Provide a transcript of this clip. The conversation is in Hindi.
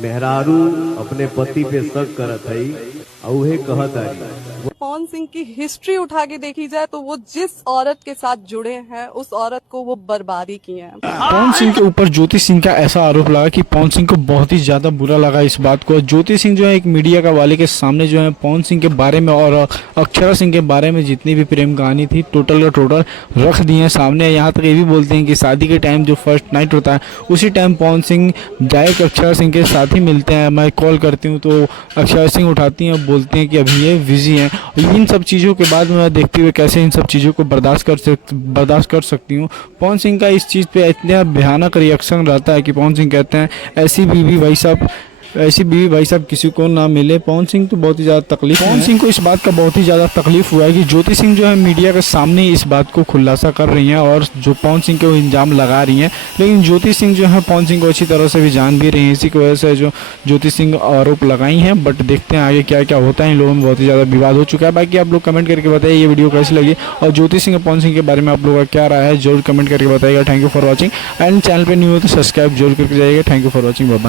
मेहरारू अपने पति पे शक करत हई और उहे कहत आरी। पवन सिंह की हिस्ट्री उठा के देखी जाए तो वो जिस औरत के साथ जुड़े हैं उस औरत को वो बर्बादी किए हैं। पवन सिंह के ऊपर ज्योति सिंह का ऐसा आरोप लगा कि पवन सिंह को बहुत ही ज्यादा बुरा लगा इस बात को। ज्योति सिंह जो है एक मीडिया का वाले के सामने जो है पवन सिंह के बारे में और अक्षरा सिंह के बारे में जितनी भी प्रेम कहानी थी टोटल का टोटल रख दी है सामने। यहाँ तक ये भी बोलते हैं कि शादी के टाइम जो फर्स्ट नाइट होता है उसी टाइम पवन सिंह डायरेक्ट अक्षरा सिंह के साथ ही मिलते हैं। मैं कॉल करती हूँ तो अक्षरा सिंह उठाती हैं और बोलती हैं कि अभी ये बिजी हैं। इन सब चीज़ों के बाद मैं देखते हुए कैसे इन सब चीज़ों को बर्दाश्त कर सकती हूँ। पवन सिंह का इस चीज़ पे इतना भयानक रिएक्शन रहता है कि पवन सिंह कहते हैं ऐसी बीवी भाई साहब किसी को ना मिले। पवन सिंह तो बहुत ही ज़्यादा तकलीफ, पवन सिंह को इस बात का बहुत ही ज़्यादा तकलीफ हुआ है कि ज्योति सिंह जो है मीडिया के सामने इस बात को खुलासा कर रही हैं और जो पवन सिंह के वो इल्ज़ाम लगा रही हैं। लेकिन ज्योति सिंह जो है पवन सिंह को अच्छी तरह से भी जान भी रही हैं, इसी की वजह से जो ज्योति सिंह आरोप लगाई हैं। बट देखते हैं आगे क्या क्या होता है। इन लोगों में बहुत ही ज़्यादा विवाद हो चुका है। बाकी आप लोग कमेंट करके बताइए ये वीडियो कैसी लगी और ज्योति सिंह और पवन सिंह के बारे में आप लोगों का क्या राय है जरूर कमेंट करके बताइएगा। Thank you for watching and channel पर न्यू हो तो सब्सक्राइब जरूर करके जाइएगा। Thank you for watching. Bye.